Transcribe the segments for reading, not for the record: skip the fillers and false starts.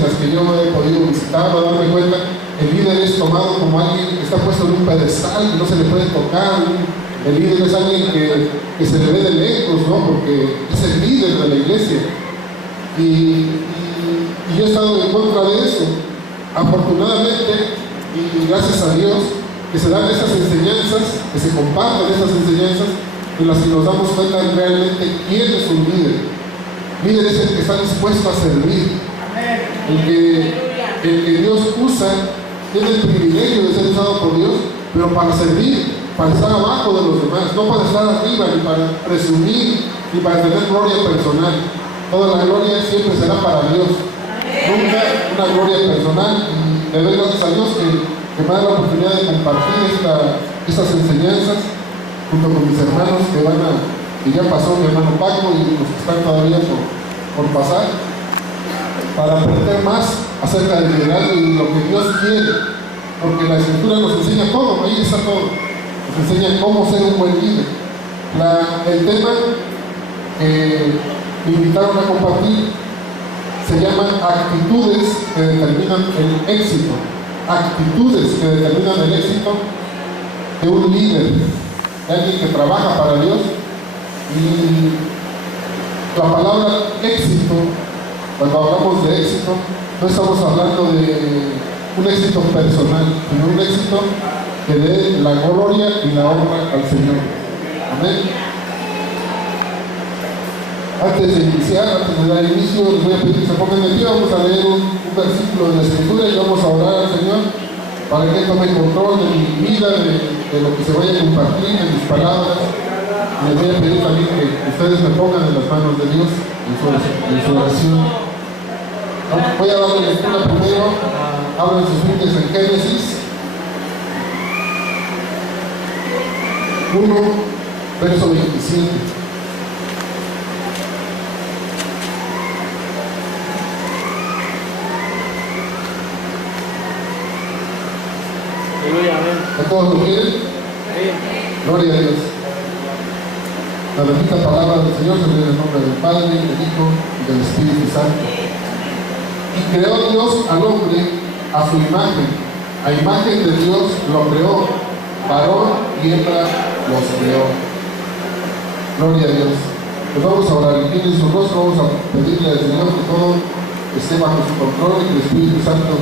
en las que yo he podido visitar o darme cuenta, el líder es tomado como alguien que está puesto en un pedestal, que no se le puede tocar. El líder es alguien que se le ve de lejos, ¿no? Porque es el líder de la iglesia. Y yo he estado en contra de eso. Afortunadamente, y gracias a Dios, que se dan esas enseñanzas, que se comparten esas enseñanzas, en las que nos damos cuenta realmente quién es un líder. Líder es el que está dispuesto a servir, el que Dios usa, tiene el privilegio de ser usado por Dios, pero para servir, para estar abajo de los demás, no para estar arriba, ni para presumir, ni para tener gloria personal. Toda la gloria siempre será para Dios, nunca una gloria personal. Y le doy gracias a Dios que me da la oportunidad de compartir estas enseñanzas junto con mis hermanos que ya pasó mi hermano Paco y los que están todavía por pasar, para aprender más acerca del liderazgo y de lo que Dios quiere, porque la Escritura nos enseña todo, ahí está todo, nos enseña cómo ser un buen líder. El tema que me invitaron a compartir se llama actitudes que determinan el éxito, actitudes que determinan el éxito de un líder, de alguien que trabaja para Dios. Y la palabra éxito, cuando hablamos de éxito, no estamos hablando de un éxito personal, sino un éxito que dé la gloria y la honra al Señor. Amén. Antes de iniciar, antes de dar inicio, les voy a pedir que se pongan de pie. Vamos a leer un versículo de la Escritura y vamos a orar al Señor para que tome control de mi vida, de lo que se vaya a compartir, de mis palabras. Les voy a pedir también que ustedes me pongan en las manos de Dios en su oración. Voy a darle lectura primero. Abran sus Biblias en Génesis 1, verso 27. ¿A todos lo quieren? Gloria a Dios. La bendita palabra del Señor se lee en el nombre del Padre, del Hijo y del Espíritu Santo. Y creó Dios al hombre a su imagen. A imagen de Dios lo creó. Varón y hembra los creó. Gloria a Dios. Pues vamos a orar. Inclinen su rostro. Vamos a pedirle al Señor que todo esté bajo su control y que el Espíritu Santo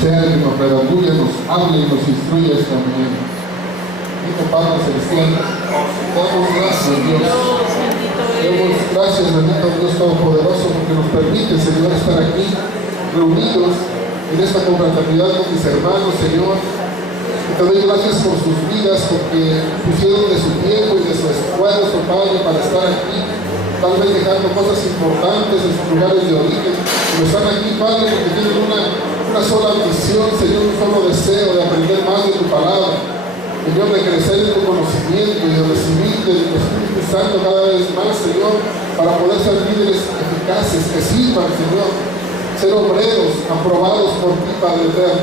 sea el que nos redarguya, nos hable y nos instruya esta mañana. Padre Celestial, damos gracias, Dios. Damos gracias, bendito Dios Todopoderoso, porque nos permite, Señor, estar aquí reunidos en esta confraternidad con mis hermanos, Señor. Y te doy gracias por sus vidas, porque pusieron de su tiempo y de su esfuerzo, Padre, para estar aquí, tal vez dejando cosas importantes en sus lugares de origen, pero están aquí, Padre, porque tienen una sola misión, Señor, un solo deseo de aprender más de tu palabra. Señor, de crecer en tu conocimiento y de recibir del Espíritu Santo cada vez más, Señor, para poder ser líderes eficaces, que sirvan, Señor, ser obreros aprobados por ti, Padre eterno.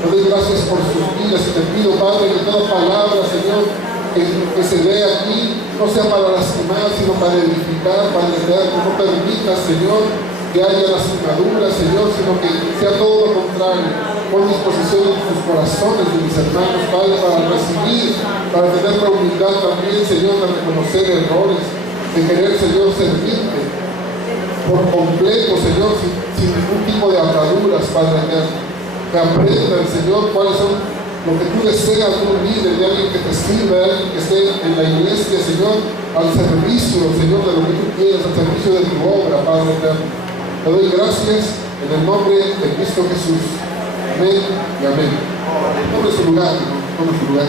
Te doy gracias por sus vidas y te pido, Padre, que toda palabra, Señor, que se dé aquí, no sea para lastimar, sino para edificar, Padre eterno. No permitas, Señor, que haya lastimaduras, Señor, sino que sea todo lo contrario. Pon disposición en tus corazones de mis hermanos, Padre, para recibir, para tener la humildad también, Señor, de reconocer errores, de querer, Señor, servirte por completo, Señor, sin ningún tipo de ataduras, Padre eterno. Que aprendan, Señor, cuáles son lo que tú deseas de un líder, de alguien que te sirva, de alguien que esté en la iglesia, Señor, al servicio, Señor, de lo que tú quieres, al servicio de tu obra, Padre eterno. Te doy gracias en el nombre de Cristo Jesús. Amén y amén. Tome su lugar, tome su lugar.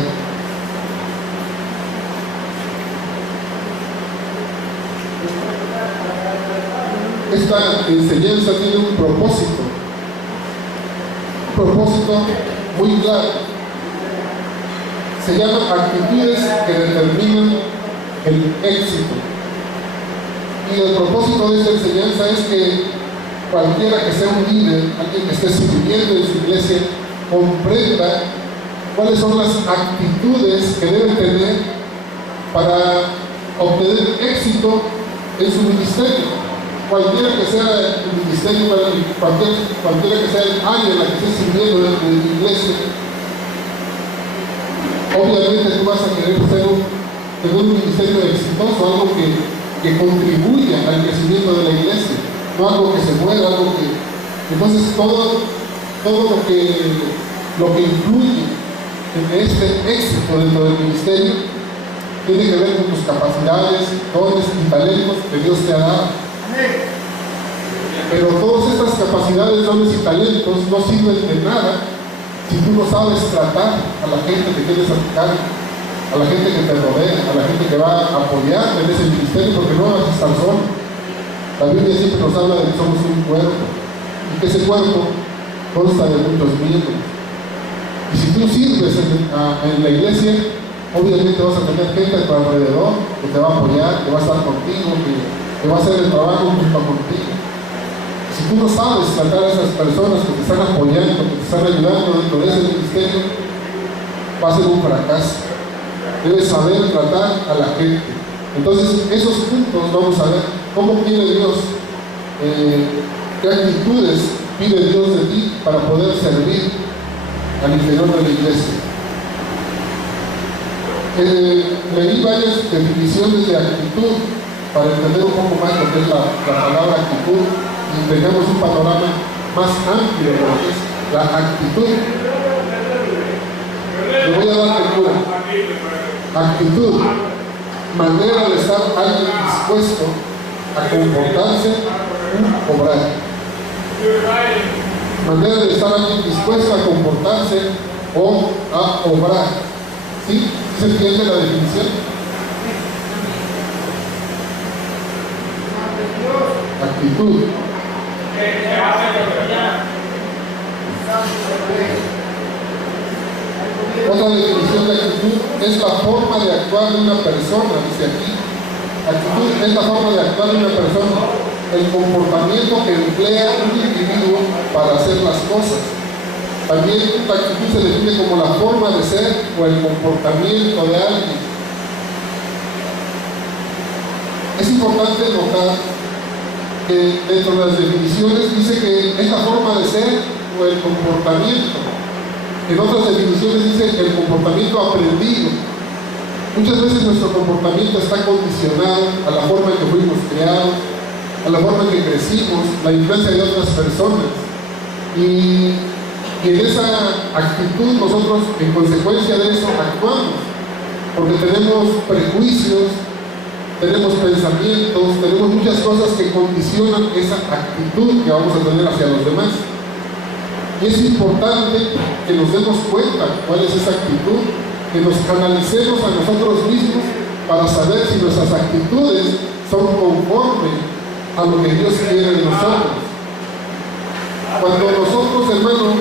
Esta enseñanza tiene un propósito muy claro. Se llama actitudes que determinan el éxito. Y el propósito de esta enseñanza es que cualquiera que sea un líder, alguien que esté sirviendo en su iglesia, comprenda cuáles son las actitudes que debe tener para obtener éxito en su ministerio. cualquiera que sea el ministerio, cualquiera que sea el área en la que estés sirviendo dentro de tu iglesia, obviamente tú vas a querer tener un ministerio exitoso, algo que contribuya al crecimiento de la iglesia, no algo que se mueva, algo que... Entonces todo lo que influye en este éxito dentro del ministerio tiene que ver con tus capacidades, dones y talentos que Dios te ha dado. Pero todas estas capacidades, dones y talentos no sirven de nada si tú no sabes tratar a la gente que tienes a tu cargo, a la gente que te rodea, a la gente que va a apoyarte en ese ministerio, porque no vas a estar solo. La Biblia siempre nos habla de que somos un cuerpo y que ese cuerpo consta de muchos miembros. Y si tú sirves en la iglesia, obviamente vas a tener gente a tu alrededor que te va a apoyar, que va a estar contigo, que va a hacer el trabajo junto contigo. Si tú no sabes tratar a esas personas que te están apoyando, que te están ayudando dentro de ese ministerio, va a ser un fracaso. Debes saber tratar a la gente. Entonces, esos puntos vamos a ver cómo quiere Dios, qué actitudes pide Dios de ti para poder servir al interior de la iglesia. Leí varias definiciones de actitud para entender un poco más lo que es la palabra actitud y tengamos un panorama más amplio de lo que es la actitud. Le voy a dar lectura. Actitud, manera de estar alguien dispuesto a comportarse u obrar. Manera de estar alguien dispuesto a comportarse o a obrar. ¿Sí? ¿Se entiende la definición? Actitud. Otra definición de actitud es la forma de actuar de una persona, dice aquí. Actitud es la forma de actuar de una persona, el comportamiento que emplea un individuo para hacer las cosas. También la actitud se define como la forma de ser o el comportamiento de alguien. Es importante notar que dentro de las definiciones dice que es la forma de ser o el comportamiento. En otras definiciones dice el comportamiento aprendido. Muchas veces nuestro comportamiento está condicionado a la forma en que fuimos creados, a la forma en que crecimos, la influencia de otras personas. Y en esa actitud nosotros, en consecuencia de eso, actuamos. Porque tenemos prejuicios, tenemos pensamientos, tenemos muchas cosas que condicionan esa actitud que vamos a tener hacia los demás. Y es importante que nos demos cuenta cuál es esa actitud, que nos analicemos a nosotros mismos para saber si nuestras actitudes son conformes a lo que Dios quiere de nosotros. Cuando nosotros, hermanos,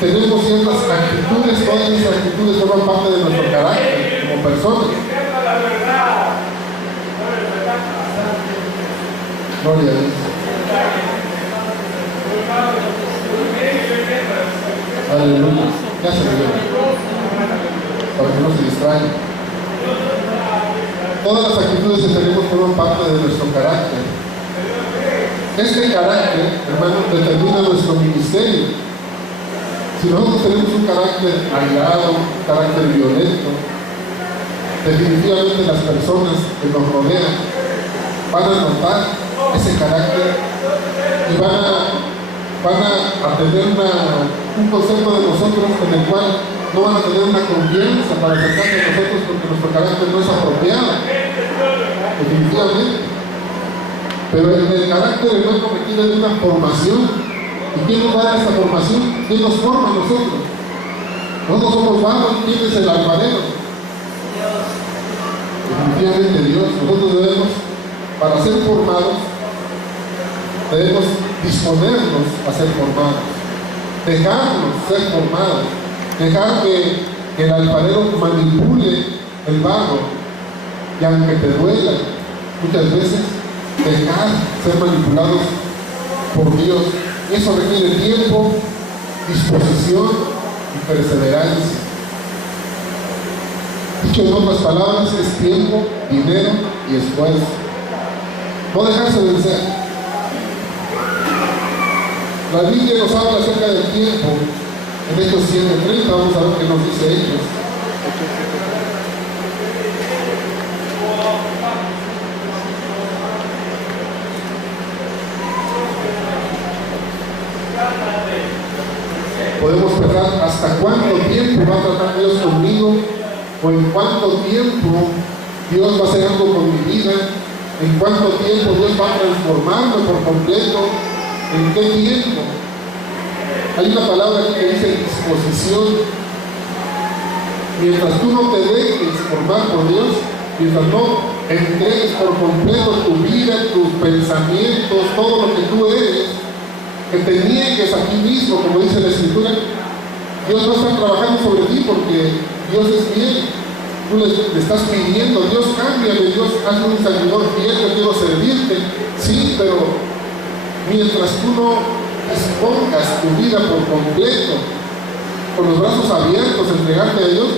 tenemos ciertas actitudes, todas esas actitudes forman parte de nuestro carácter como personas. Gloria a Dios. Aleluya. Ya se me dio. Para que no se distraigan. Todas las actitudes que tenemos forman parte de nuestro carácter. Este carácter, hermano, determina nuestro ministerio. Si nosotros tenemos un carácter aislado, un carácter violento, definitivamente las personas que nos rodean van a notar ese carácter y van a tener un concepto de nosotros en el cual no van a tener una confianza para acercarse a nosotros porque nuestro carácter no es apropiado, definitivamente. Pero el carácter, hermano, requiere de una formación. ¿Y quién nos da esa formación? ¿Quién nos forma a nosotros? Nosotros somos barro, ¿quién es el alfarero? Definitivamente Dios. Nosotros debemos, para ser formados, debemos disponernos a ser formados, dejarnos ser formados, dejar que el alfarero manipule el barro, y aunque te duela muchas veces, dejar ser manipulados por Dios. Eso requiere tiempo, disposición y perseverancia. Dicho en otras palabras, es tiempo, dinero y esfuerzo. no dejarse vencer. La Biblia nos habla acerca del tiempo. En Hechos 7:30 vamos a ver qué nos dice Hechos. Podemos pensar hasta cuánto tiempo va a tratar Dios conmigo, o en cuánto tiempo Dios va a hacer algo con mi vida, en cuánto tiempo Dios va a transformarme por completo, en qué tiempo. Hay una palabra aquí que dice disposición. Mientras tú no te dejes formar por Dios, mientras no entregues por completo tu vida, tus pensamientos, todo lo que tú eres, que te niegues a ti mismo, como dice la Escritura, Dios no está trabajando sobre ti porque Dios es fiel. Tú le estás pidiendo, Dios cámbiame, Dios hazme un servidor fiel, yo quiero servirte. Sí, pero mientras tú no expongas tu vida por completo, con los brazos abiertos, entregarte a Dios,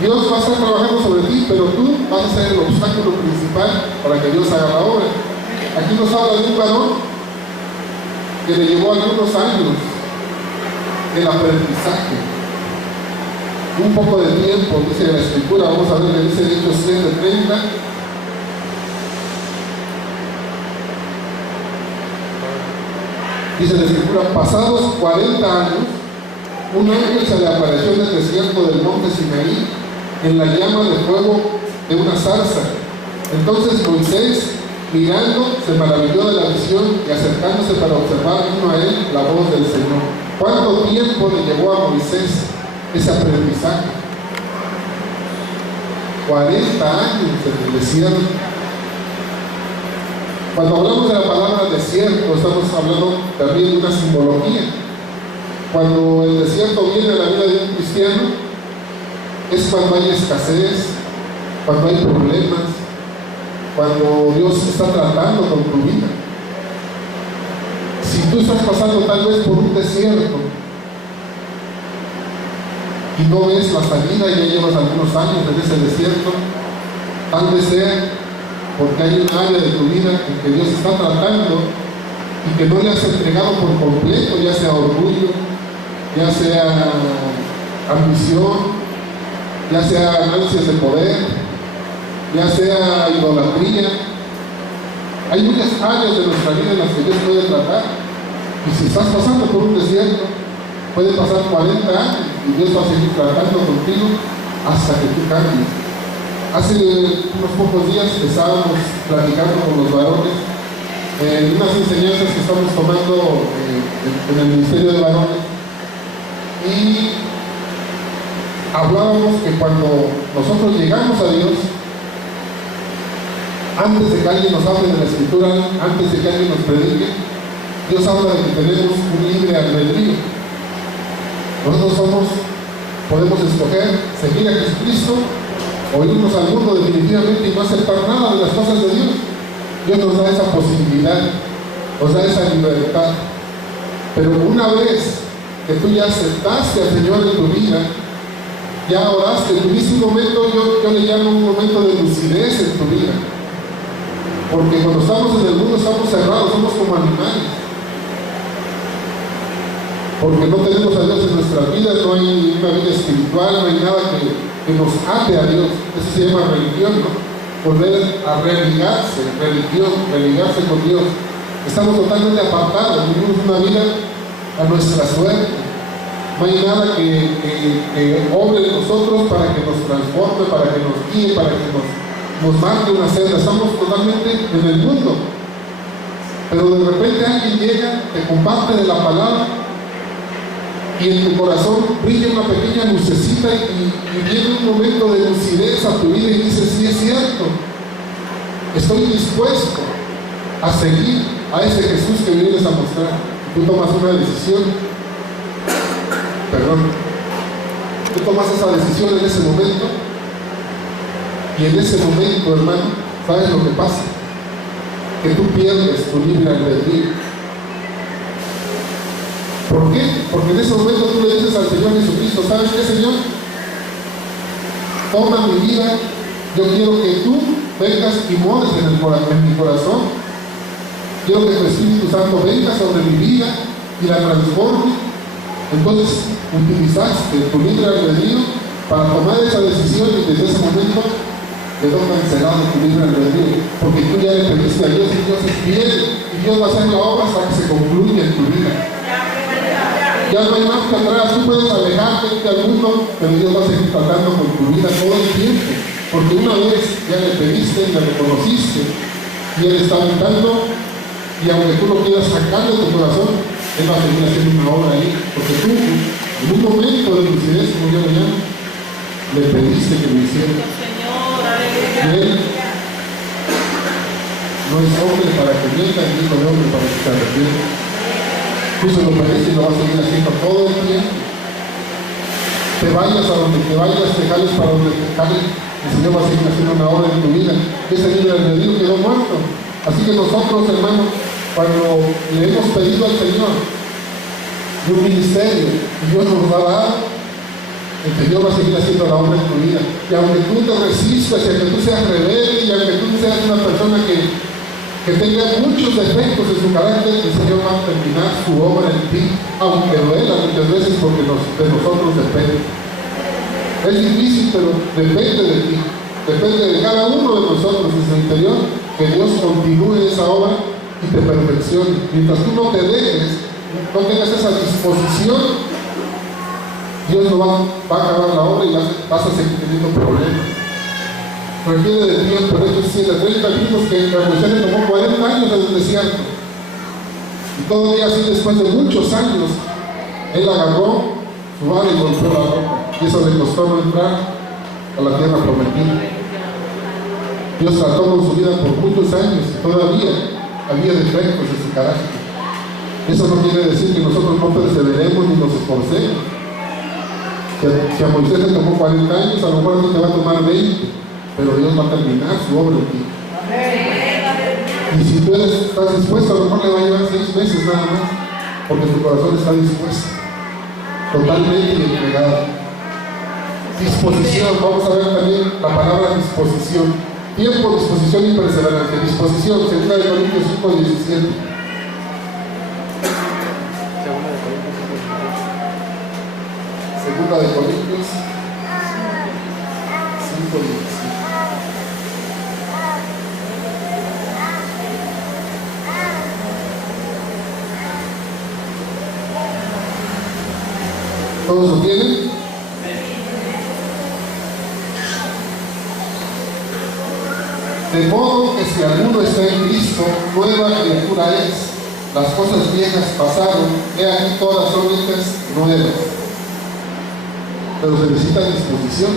Dios va a estar trabajando sobre ti, pero tú vas a ser el obstáculo principal para que Dios haga la obra. Aquí nos habla de un varón que le llevó algunos años el aprendizaje, un poco de tiempo, dice la Escritura. Vamos a ver, le dice Hechos 7:30. Dice la Escritura: pasados 40 años, un ángel se le apareció en el desierto del monte Sinaí, en la llama de fuego de una zarza. Entonces Moisés, mirando, se maravilló de la visión, y acercándose para observar, vino a él la voz del Señor. ¿Cuánto tiempo le llevó a Moisés ese aprendizaje? 40 años en el desierto. Cuando hablamos de la palabra desierto, estamos hablando también de una simbología. Cuando el desierto viene a la vida de un cristiano, es cuando hay escasez, cuando hay problemas, cuando Dios está tratando con tu vida. Si tú estás pasando tal vez por un desierto y no ves la salida, ya llevas algunos años en ese desierto, tal vez sea porque hay un área de tu vida en que Dios está tratando y que no le has entregado por completo, ya sea orgullo, ya sea ambición, ya sea ansias de poder, ya sea idolatría. Hay muchas áreas de nuestra vida en las que Dios puede tratar, y si estás pasando por un desierto, puede pasar 40 años y Dios va a seguir tratando contigo hasta que tú cambies. Hace unos pocos días estábamos platicando con los varones en unas enseñanzas que estamos tomando en el Ministerio de Varones, y hablábamos que cuando nosotros llegamos a Dios, antes de que alguien nos hable de la Escritura, antes de que alguien nos predique, Dios habla de que tenemos un libre albedrío. Nosotros podemos escoger seguir a Jesucristo o irnos al mundo definitivamente y no aceptar nada de las cosas de Dios. Dios nos da esa posibilidad, nos da esa libertad. Pero una vez que tú ya aceptaste al Señor en tu vida, ya oraste, tuviste un momento, yo le llamo un momento de lucidez en tu vida. Porque cuando estamos en el mundo estamos cerrados, somos como animales. Porque no tenemos a Dios en nuestras vidas, no hay una vida espiritual, no hay nada que nos ate a Dios. Eso se llama religión, ¿no? Volver a religarse, religarse con Dios. Estamos totalmente apartados, vivimos una vida a nuestra suerte. No hay nada que obre en nosotros para que nos transforme, para que nos guíe, para que nos marque una senda. Estamos totalmente en el mundo. Pero de repente alguien llega, te comparte de la palabra, y en tu corazón brilla una pequeña lucecita y viene un momento de lucidez a tu vida y dices: sí, es cierto, estoy dispuesto a seguir a ese Jesús que vienes a mostrar. Tú tomas una decisión, tú tomas esa decisión en ese momento, y en ese momento, hermano, ¿sabes lo que pasa? Que tú pierdes tu libre albedrío. ¿Por qué? Porque en ese momento tú le dices al Señor Jesucristo: ¿sabes qué, Señor? Toma mi vida, yo quiero que tú vengas y mores en mi corazón. quiero que el Espíritu Santo venga sobre mi vida y la transforme. Entonces utilizaste tu libre albedrío para tomar esa decisión y desde ese momento quedó cancelado tu libre albedrío, porque tú ya le pediste a Dios y Dios es fiel y Dios va a hacer la obra hasta que se concluya en tu vida. Ya no hay más que atrás, tú puedes alejarte al mundo, pero Dios va a seguir tratando con tu vida todo el tiempo, porque una vez ya le pediste, le reconociste y Él está habitando, y aunque tú lo quieras sacar de tu corazón, Él va a seguir haciendo una obra ahí, porque tú en un momento de lucidez, como yo le llamo, le pediste que lo hiciera. Él no es hombre para que mienta, ni hijo de hombre para que se arrepienta. Tú se lo pediste y lo vas a seguir haciendo todo el tiempo. Te vayas a donde te vayas, te jales para donde te jales, el Señor va a seguir haciendo una obra en tu vida. Ese libre albedrío quedó muerto. Así que nosotros, hermanos, cuando le hemos pedido al Señor un ministerio y Dios nos va a dar, el Señor va a seguir haciendo la obra en tu vida. Y aunque tú te resistas, y aunque tú seas rebelde, y aunque tú seas una persona que tenga muchos defectos en su carácter, el Señor va a terminar su obra en ti, aunque duela muchas veces porque de nosotros depende. Es difícil, pero depende de ti, depende de cada uno de nosotros en su interior, que Dios continúe esa obra y te perfeccione. Mientras tú no te dejes, no tengas esa disposición, Dios no va a acabar la obra y vas a seguir teniendo problemas. Requiere de tiempo, por eso dice 30 vimos que a Moisés le tomó 40 años en el desierto. Y todavía así, después de muchos años, él agarró su vara y golpeó la roca. Y eso le costó no entrar a la tierra prometida. Dios trató con su vida por muchos años y todavía había defectos en su carácter. Eso no quiere decir que nosotros no perseveremos ni nos esforcemos. Si a Moisés le tomó 40 años, a lo mejor a ti te va a tomar 20. Pero Dios va a terminar su obra en ti. Y si tú estás dispuesto, a lo mejor le va a llevar 6 meses nada más, porque tu corazón está dispuesto, totalmente entregado. Disposición, vamos a ver también la palabra disposición. Tiempo, disposición y perseverancia. Disposición, 2 Corintios 5:17. Segunda de Corintios 5:17. ¿Todos lo tienen? De modo que si alguno está en Cristo, nueva criatura es. Las cosas viejas pasaron, he aquí todas son hechas nuevas. Pero se necesita disposición.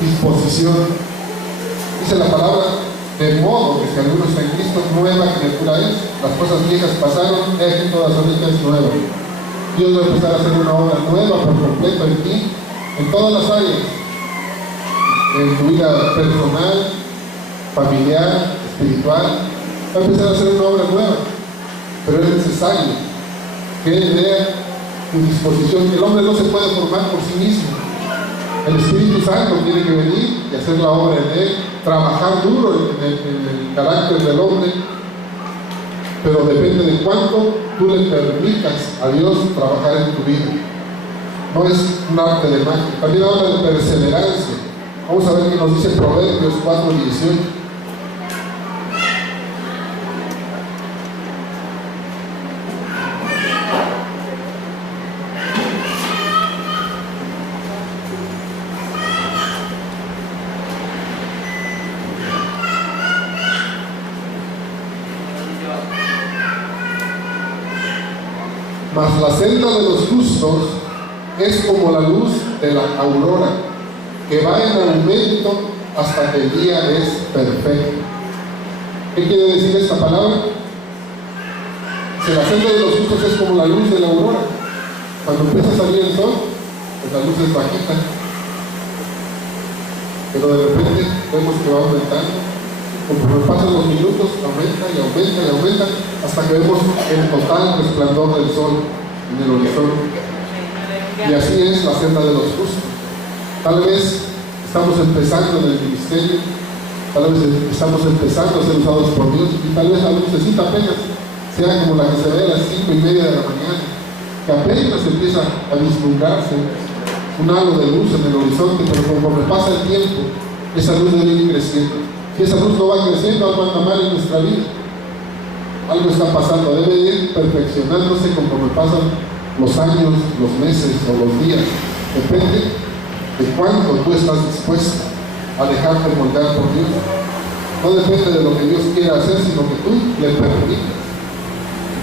Disposición. Dice la palabra, de modo que si alguno está en Cristo, nueva criatura es. Las cosas viejas pasaron, he aquí todas son hechas nuevas. Dios va a empezar a hacer una obra nueva por completo en ti, en todas las áreas, en tu vida personal, familiar, espiritual. Va a empezar a hacer una obra nueva, pero es necesario que Él vea tu disposición. El hombre no se puede formar por sí mismo. El Espíritu Santo tiene que venir y hacer la obra en él, trabajar duro en el carácter del hombre, pero depende de cuánto tú le permitas a Dios trabajar en tu vida. No es un arte de magia. También habla de perseverancia. Vamos a ver qué nos dice Proverbios 4:18. Mas la senda de los justos es como la luz de la aurora, que va en aumento hasta que el día es perfecto. ¿Qué quiere decir esta palabra? Si la senda de los justos es como la luz de la aurora, cuando empieza a salir el sol, pues la luz es bajita, pero de repente vemos que va aumentando. Como pasan los minutos, aumenta y aumenta y aumenta, hasta que vemos el total resplandor del sol en el horizonte. Y así es la senda de los justos. Tal vez estamos empezando en el ministerio, tal vez estamos empezando a ser usados por Dios, y tal vez la lucecita apenas sea como la que se ve a las 5:30 de la mañana, que apenas empieza a vislumbrarse un halo de luz en el horizonte, pero conforme pasa el tiempo, esa luz debe ir creciendo. Si esa luz no va creciendo, algo anda mal en nuestra vida. Algo está pasando, debe ir perfeccionándose conforme pasan los años, los meses o los días. Depende de cuánto tú estás dispuesto a dejarte moldear por Dios. No depende de lo que Dios quiera hacer, sino que tú le permitas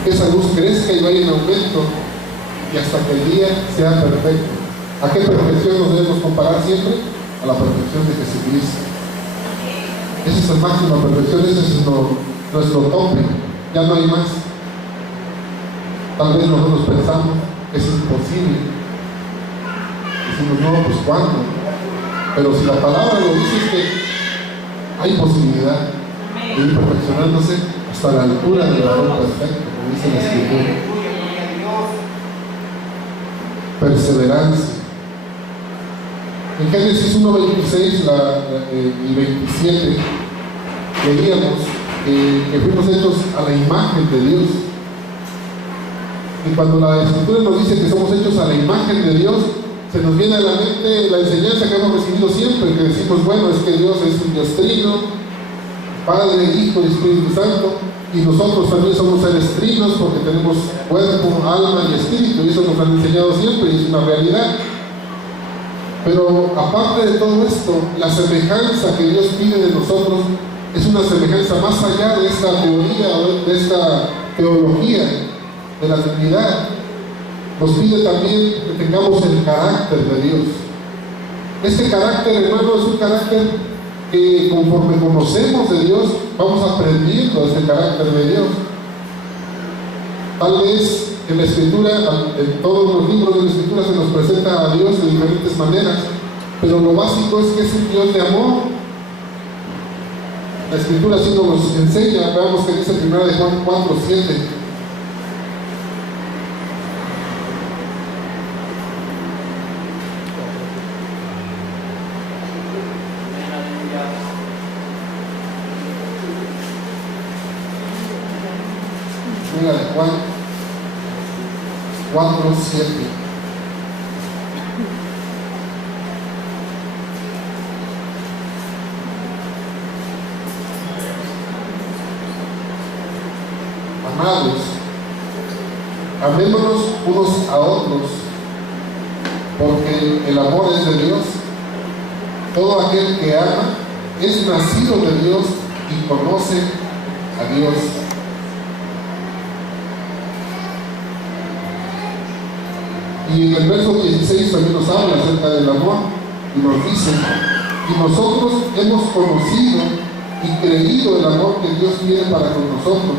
que esa luz crezca y vaya en aumento y hasta que el día sea perfecto. ¿A qué perfección nos debemos comparar siempre? A la perfección de Jesucristo. Esa es la máxima perfección, ese es nuestro tope. Ya no hay más. Tal vez nosotros pensamos que es imposible. Decimos, no, pues ¿cuándo? Pero si la palabra lo dice, es que hay posibilidad de ir perfeccionándose hasta la altura del varón perfecto, como dice la Escritura. Perseverancia. En Génesis 1:26 y 27 leíamos que fuimos hechos a la imagen de Dios. Y cuando la Escritura nos dice que somos hechos a la imagen de Dios, se nos viene a la mente la enseñanza que hemos recibido siempre, que decimos, bueno, es que Dios es un Dios trino, Padre, Hijo y Espíritu Santo, y nosotros también somos seres trinos porque tenemos cuerpo, alma y espíritu, y eso nos han enseñado siempre y es una realidad. Pero aparte de todo esto, la semejanza que Dios pide de nosotros es una semejanza más allá de esta teoría o de esta teología de la divinidad. Nos pide también que tengamos el carácter de Dios. Este carácter, hermano, es un carácter que conforme conocemos de Dios, vamos aprendiendo este carácter de Dios. Tal vez en la Escritura, en todos los libros de la Escritura se nos presenta a Dios de diferentes maneras, pero lo básico es que es un Dios de amor. La Escritura así nos enseña, veamos que dice 1 de Juan 4:7. De Juan 4:7. Amados, amémonos unos a otros, porque el amor es de Dios. Todo aquel que ama es nacido de Dios y conoce a Dios. Y en el verso 16 también nos habla acerca del amor y nos dice, y nosotros hemos conocido y creído el amor que Dios tiene para con nosotros.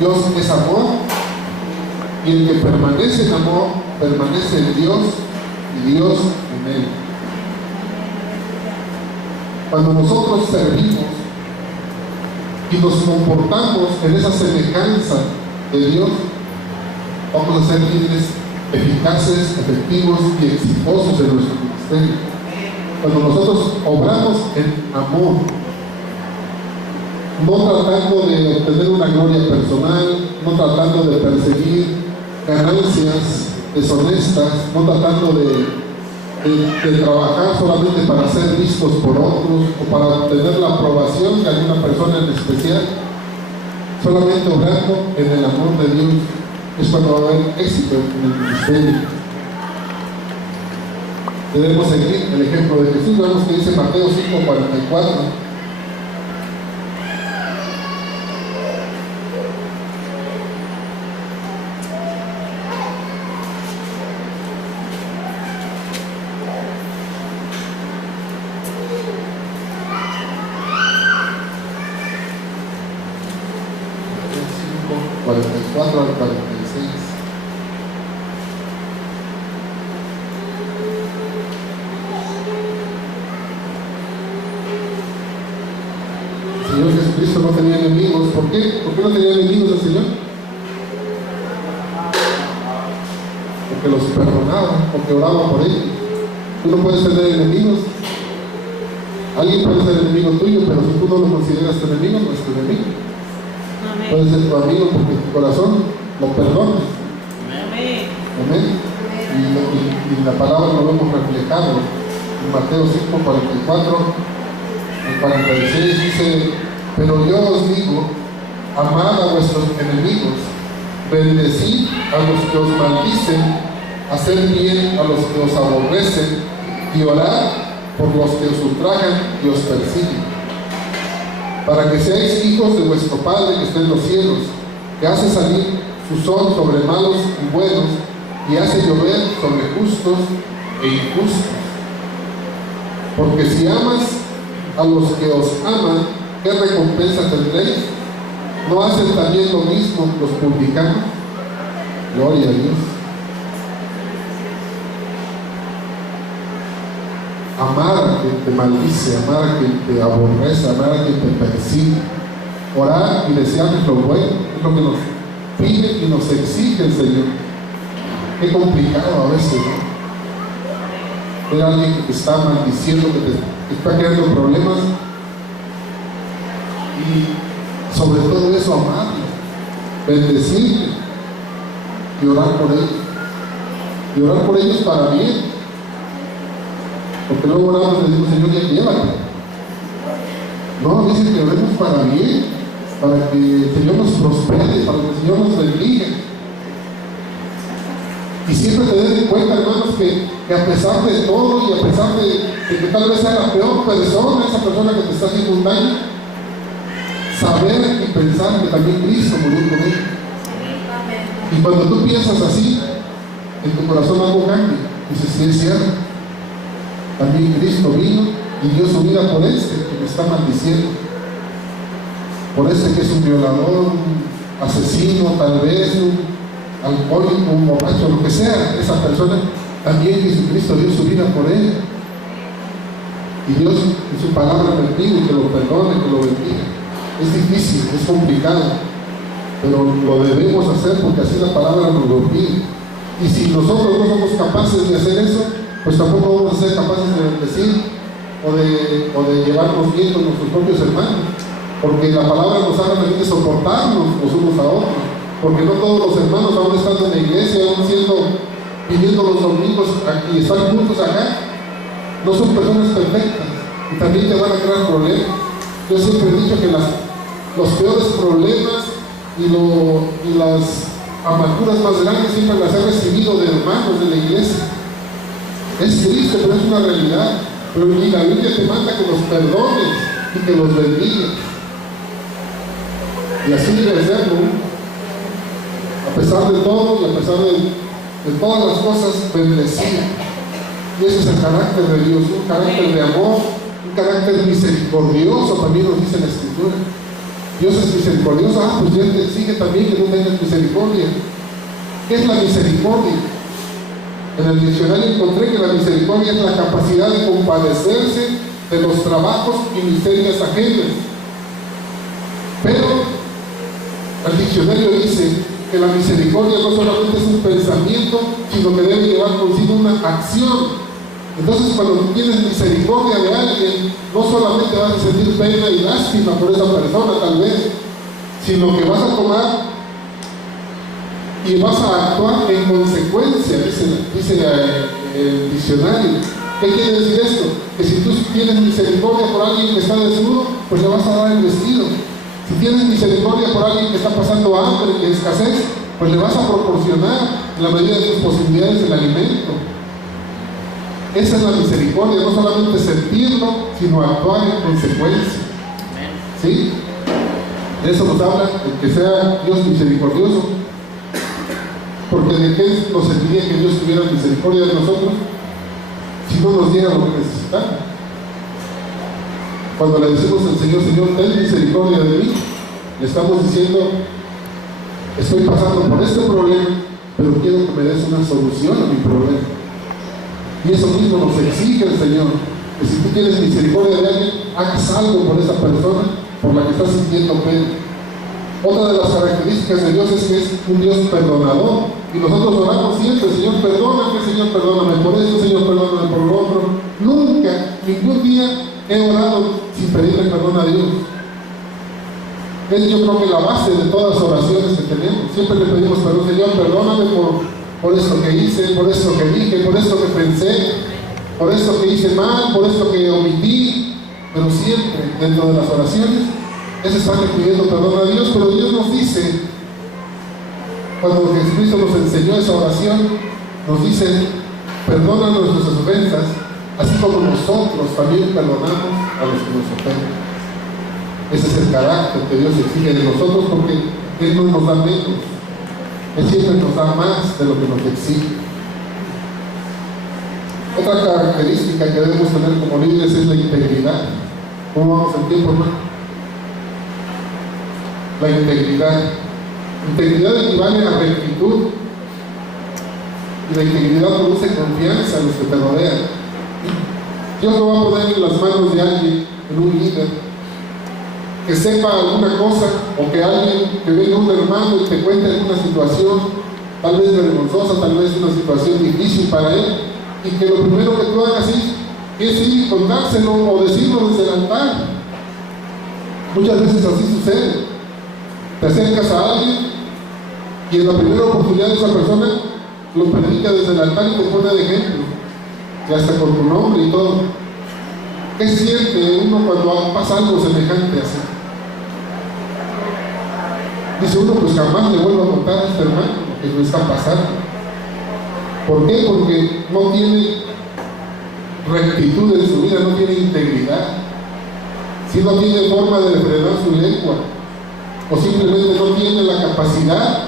Dios es amor, y el que permanece en amor, permanece en Dios y Dios en él. Cuando nosotros servimos y nos comportamos en esa semejanza de Dios, vamos a ser líderes eficaces, efectivos y exitosos en nuestro ministerio. Cuando nosotros obramos en amor, no tratando de obtener una gloria personal, no tratando de perseguir ganancias deshonestas, no tratando de trabajar solamente para ser vistos por otros o para obtener la aprobación de alguna persona en especial, solamente obrando en el amor de Dios, es cuando va a haber éxito en el ministerio. Debemos seguir el ejemplo de Jesús. Vemos que dice Mateo 5:44. Al 46. El Señor Jesucristo no tenía enemigos. ¿Por qué? ¿Por qué no tenía enemigos el Señor? Porque los perdonaba, porque oraba por ellos. Tú no puedes tener enemigos. Alguien puede ser enemigo tuyo, pero si tú no lo consideras tu enemigo, no es tu enemigo. Amén. Puede ser tu amigo porque tu corazón lo perdona. Amén. Amén. Y la palabra lo vemos reflejado en Mateo 5, 44 y 46. Dice: pero yo os digo, amad a vuestros enemigos, bendecid a los que os maldicen, haced bien a los que os aborrecen, y orad por los que os ultrajan y os persiguen, para que seáis hijos de vuestro Padre que está en los cielos, que hace salir su sol sobre malos y buenos, y hace llover sobre justos e injustos. Porque si amas a los que os aman, ¿qué recompensa tendréis? ¿No hacen también lo mismo los publicanos? Gloria a Dios. Amar a quien te maldice, amar a quien te aborrece, amar a quien te persigue, orar y desear lo bueno, es lo que nos pide y nos exige el Señor. Qué complicado a veces, ¿no? Ver a alguien que te está maldiciendo, que está creando problemas, y sobre todo eso, amarlo, bendecirle y orar por ellos. Y orar por ellos para bien. Porque luego oramos y le decimos: Señor, ya llévate. No, dicen que oremos para bien, para que el Señor nos prospere, para que el Señor nos bendiga. Y siempre tener en cuenta, hermanos, que a pesar de todo y a pesar de que tal vez sea la peor persona, esa persona que te está haciendo un daño, saber y pensar que también Cristo murió por él. Y cuando tú piensas así, en tu corazón algo cambia. Dices: sí, es cierto. También Cristo vino y dio su vida por este que me está maldiciendo, por este que es un violador, un asesino, tal vez un alcohólico, un borracho, lo que sea. Esa persona, también Jesucristo dio su vida por él, y Dios en su palabra bendiga, que lo perdone, que lo bendiga. Es difícil, es complicado, pero lo debemos hacer porque así la palabra nos lo pide. Y si nosotros no somos capaces de hacer eso, pues tampoco vamos a ser capaces de bendecir o de llevarnos bien con nuestros propios hermanos, porque la palabra nos habla también de soportarnos los unos a otros, porque no todos los hermanos, aún estando en la iglesia, aún viniendo los domingos y están juntos acá, no son personas perfectas y también te van a crear problemas. Yo siempre he dicho que los peores problemas y las amarguras más grandes siempre las he recibido de hermanos de la iglesia. Es triste, pero es una realidad. Pero la Biblia te manda que los perdones y que los bendigas. Y así debe ser, ¿no? A pesar de todo y a pesar de todas las cosas, bendecir. Y ese es el carácter de Dios, un carácter de amor, un carácter misericordioso, también nos dice la Escritura. Dios es misericordioso. Pues Dios te exige también que tú tengas misericordia. ¿Qué es la misericordia? En el diccionario encontré que la misericordia es la capacidad de compadecerse de los trabajos y miserias ajenas. Pero el diccionario dice que la misericordia no solamente es un pensamiento, sino que debe llevar consigo una acción. Entonces, cuando tú tienes misericordia de alguien, no solamente vas a sentir pena y lástima por esa persona, tal vez, sino que vas a tomar y vas a actuar en consecuencia, dice el diccionario. ¿Qué quiere decir esto? Que si tú tienes misericordia por alguien que está desnudo, pues le vas a dar el vestido. Si tienes misericordia por alguien que está pasando hambre, que escasez, pues le vas a proporcionar en la medida de tus posibilidades el alimento. Esa es la misericordia, no solamente sentirlo, sino actuar en consecuencia. ¿Sí? De eso nos habla el que sea Dios misericordioso. Porque ¿de qué nos serviría que Dios tuviera misericordia de nosotros si no nos diera lo que necesitamos? Cuando le decimos al Señor: Señor, ten misericordia de mí, le estamos diciendo: estoy pasando por este problema, pero quiero que me des una solución a mi problema. Y eso mismo nos exige el Señor, que si tú tienes misericordia de alguien, hagas algo por esa persona por la que estás sintiendo pena. Otra de las características de Dios es que es un Dios perdonador. Y nosotros oramos siempre: Señor, perdóname, Señor, perdóname por eso, Señor, perdóname por lo otro. Nunca, ningún día he orado sin pedirle perdón a Dios. Es, yo creo que la base de todas las oraciones que tenemos. Siempre le pedimos perdón: Señor, perdóname por esto que hice, por esto que dije, por esto que pensé, por esto que hice mal, por esto que omití. Pero siempre dentro de las oraciones es estarle pidiendo perdón a Dios. Pero Dios nos dice, cuando Jesucristo nos enseñó esa oración, nos dice: perdónanos nuestras ofensas, así como nosotros también perdonamos a los que nos ofenden. Ese es el carácter que Dios exige de nosotros, porque Él no nos da menos. Él siempre nos da más de lo que nos exige. Otra característica que debemos tener como líderes es la integridad. ¿Cómo vamos en tiempo, hermano? La integridad. Integridad equivale a rectitud. Y la integridad produce confianza en los que te rodean. Dios no va a poner en las manos de alguien, en un líder, que sepa alguna cosa, o que alguien, que venga un hermano y te cuente alguna situación, tal vez vergonzosa, tal vez una situación difícil para él, y que lo primero que tú hagas es ir y contárselo o decirlo desde el altar. Muchas veces así sucede. Te acercas a alguien y en la primera oportunidad esa persona lo predica desde el altar y te pone de ejemplo, y hasta con tu nombre y todo. ¿Qué siente uno cuando pasa algo semejante así? Dice uno: pues jamás le vuelvo a contar a este hermano lo que me está pasando. ¿Por qué? Porque no tiene rectitud en su vida, no tiene integridad. Si no tiene forma de refrenar su lengua, o simplemente no tiene la capacidad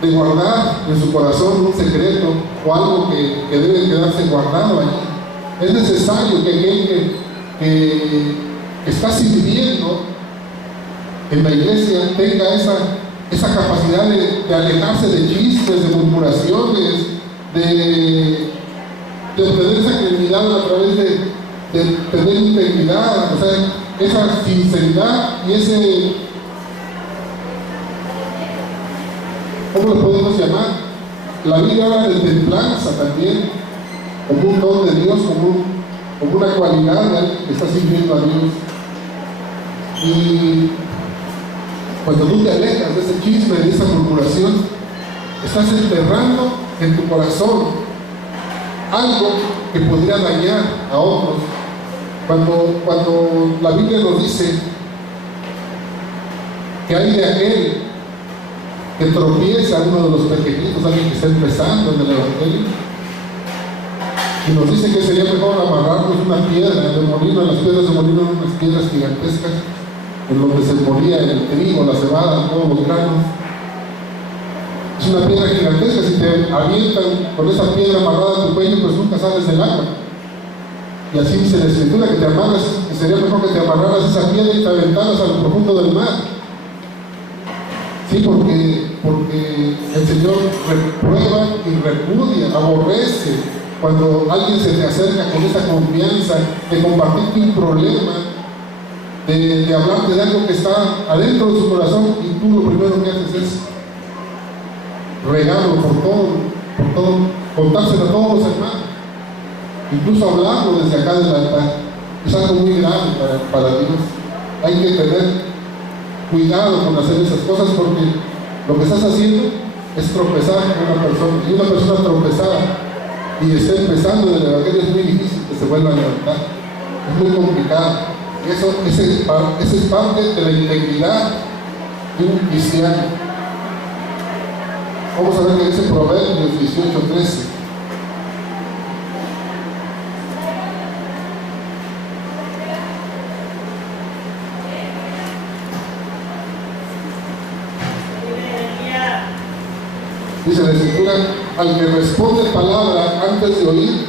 de guardar en su corazón un secreto o algo que debe quedarse guardado allí. Es necesario que aquel que está sirviendo en la iglesia tenga esa capacidad de alejarse de chismes, de murmuraciones, de obtener esa credibilidad a través de tener integridad, o sea, esa sinceridad y ese, ¿cómo lo podemos llamar? La Biblia habla de templanza también, como un don de Dios, como una cualidad de alguien que está sirviendo a Dios. Y cuando tú te alejas de ese chisme, de esa murmuración, estás enterrando en tu corazón algo que podría dañar a otros. Cuando la Biblia nos dice que hay de aquel que tropieza a uno de los pequeñitos, alguien que está empezando en el Evangelio, y nos dice que sería mejor amarrarnos una piedra de molino. Las piedras de molino eran unas piedras gigantescas en donde se ponía el trigo, la cebada, todos los granos. Es una piedra gigantesca. Si te avientan con esa piedra amarrada a tu cuello, pues nunca sales del agua. Y así dice la Escritura, que te amarras, que sería mejor que te amarraras esa piedra y te aventaras a lo profundo del mar. Sí, porque el Señor reprueba y repudia, aborrece cuando alguien se te acerca con esa confianza de compartirte un problema, de hablarte de algo que está adentro de su corazón, y tú lo primero que haces es regarlo por todo, contárselo a todos los hermanos, incluso hablarlo desde acá del altar. Es algo muy grave para Dios. Hay que tener cuidado con hacer esas cosas, porque lo que estás haciendo es tropezar con una persona, y una persona tropezada y está empezando en el Evangelio es muy difícil que se vuelva a levantar, es muy complicado. Esa es parte de la integridad de un cristiano. Vamos a ver qué dice Proverbios 18:13. Dice la Escritura: al que responde palabra antes de oír,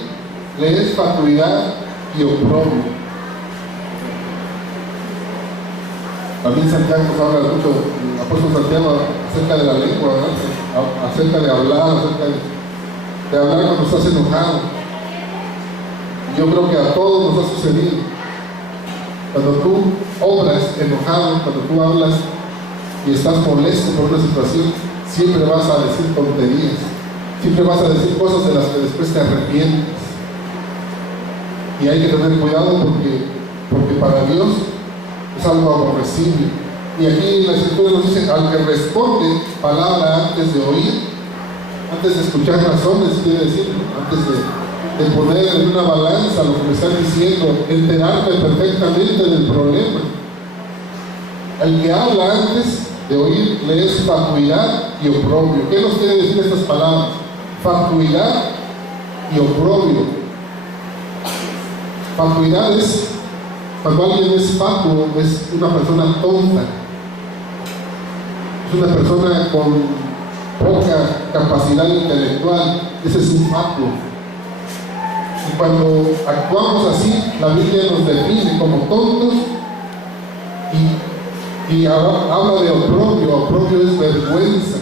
le es fatuidad y oprobio. También Santiago nos habla mucho, el apóstol Santiago, acerca de la lengua, ¿no? Acerca de hablar, acerca de hablar cuando estás enojado. Yo creo que a todos nos ha sucedido. Cuando tú obras enojado, cuando tú hablas y estás molesto por una situación, siempre vas a decir tonterías, siempre vas a decir cosas de las que después te arrepientes. Y hay que tener cuidado porque para Dios es algo aborrecible. Y aquí en la Escritura nos dice: al que responde palabra antes de oír, antes de escuchar razones, quiere decir, antes de poner en una balanza lo que me están diciendo, enterarme perfectamente del problema. El que habla antes de oír le es fatuidad y oprobio. ¿Qué nos quiere decir estas palabras? Fatuidad y oprobio. Fatuidad es cuando alguien es fatuo, es una persona tonta, es una persona con poca capacidad intelectual. Ese es un fatuo. Y cuando actuamos así, la Biblia nos define como tontos y habla de oprobio. Oprobio es vergüenza.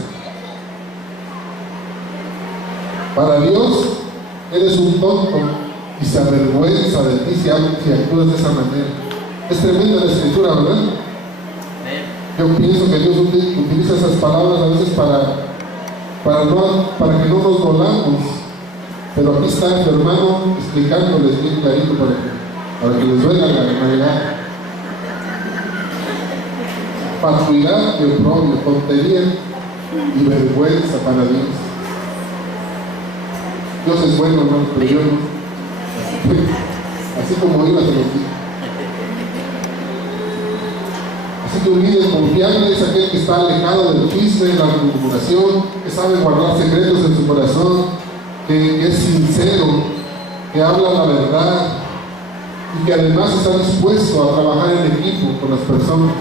Para Dios eres un tonto y se avergüenza de ti si actúas de esa manera. Es tremenda la Escritura, ¿verdad? Yo pienso que Dios utiliza esas palabras a veces para que no nos dolamos. Pero aquí está el hermano explicándoles bien clarito para que les duela la realidad. Fatuidad y oprobio, tontería y vergüenza para Dios. Dios es bueno, hermano, pero yo no. Así como iba, se los digo. Así que un líder confiable es aquel que está alejado del chisme, la murmuración, que sabe guardar secretos en su corazón, que es sincero, que habla la verdad y que además está dispuesto a trabajar en equipo con las personas.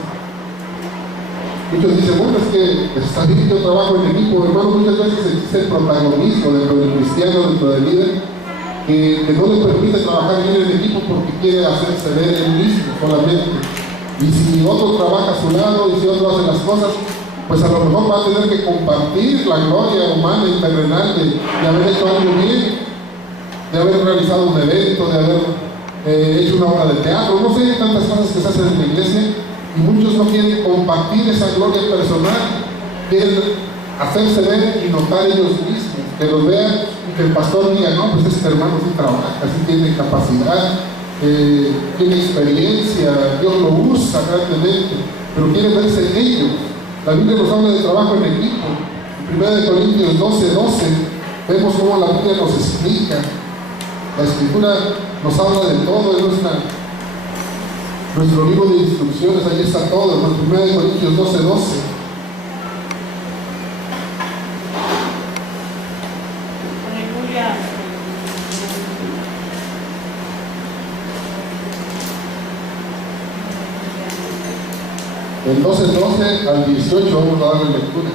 Muchos dicen: bueno, es que está bien, yo trabajo en equipo, hermano. Muchas veces existe el protagonismo dentro del cristiano, dentro del líder, que no le permite trabajar bien en equipo porque quiere hacerse ver él mismo solamente. Y si otro trabaja a su lado y si otro hace las cosas, pues a lo mejor va a tener que compartir la gloria humana y terrenal de haber hecho algo bien, de haber realizado un evento, de haber hecho una obra de teatro, no sé, tantas cosas que se hacen en la iglesia, y muchos no quieren compartir esa gloria personal, quieren hacerse ver y notar ellos mismos, que los vean y que el pastor diga: no, pues este hermano sí trabaja, sí tiene capacidad, tiene experiencia, Dios lo usa grandemente, pero quiere verse en ellos. La Biblia nos habla de trabajo en equipo. En 1 Corintios 12:12 vemos cómo la Biblia nos explica. La Escritura nos habla de todo, es nuestro libro de instrucciones, ahí está todo, en 1 Corintios 12:12. Del 12:12 al 18 vamos a darle lectura.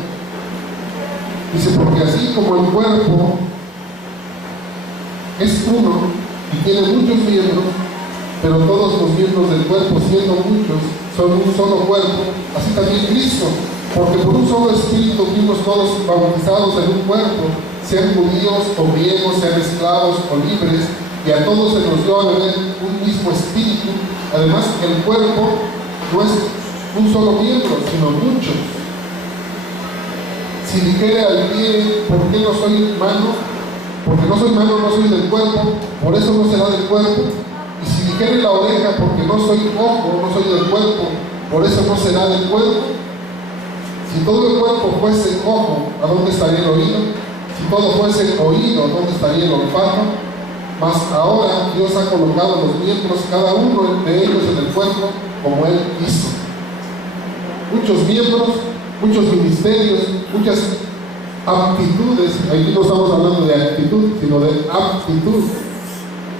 Dice: porque así como el cuerpo es uno y tiene muchos miembros, pero todos los miembros del cuerpo, siendo muchos, son un solo cuerpo, así también Cristo, porque por un solo espíritu fuimos todos bautizados en un cuerpo, sean judíos o griegos, sean esclavos o libres, y a todos se nos dio a beber un mismo espíritu. Además, el cuerpo no es un solo miembro, sino muchos. Si dijere al pie: ¿por qué no soy mano? Porque no soy mano, no soy del cuerpo, por eso no será del cuerpo. Y si dijere la oreja: porque no soy ojo, no soy del cuerpo, por eso no será del cuerpo. Si todo el cuerpo fuese ojo, ¿a dónde estaría el oído? Si todo fuese oído, ¿a dónde estaría el olfato? Mas ahora Dios ha colocado los miembros, cada uno de ellos en el cuerpo, como Él hizo. Muchos miembros, muchos ministerios, muchas aptitudes. Aquí no estamos hablando de actitud, sino de aptitud,